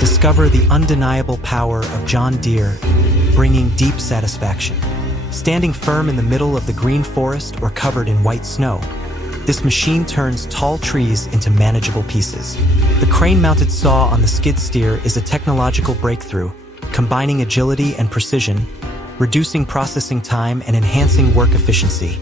Discover the undeniable power of John Deere, bringing deep satisfaction. Standing firm in the middle of the green forest or covered in white snow, this machine turns tall trees into manageable pieces. The crane-mounted saw on the skid steer is a technological breakthrough, combining agility and precision, reducing processing time and enhancing work efficiency.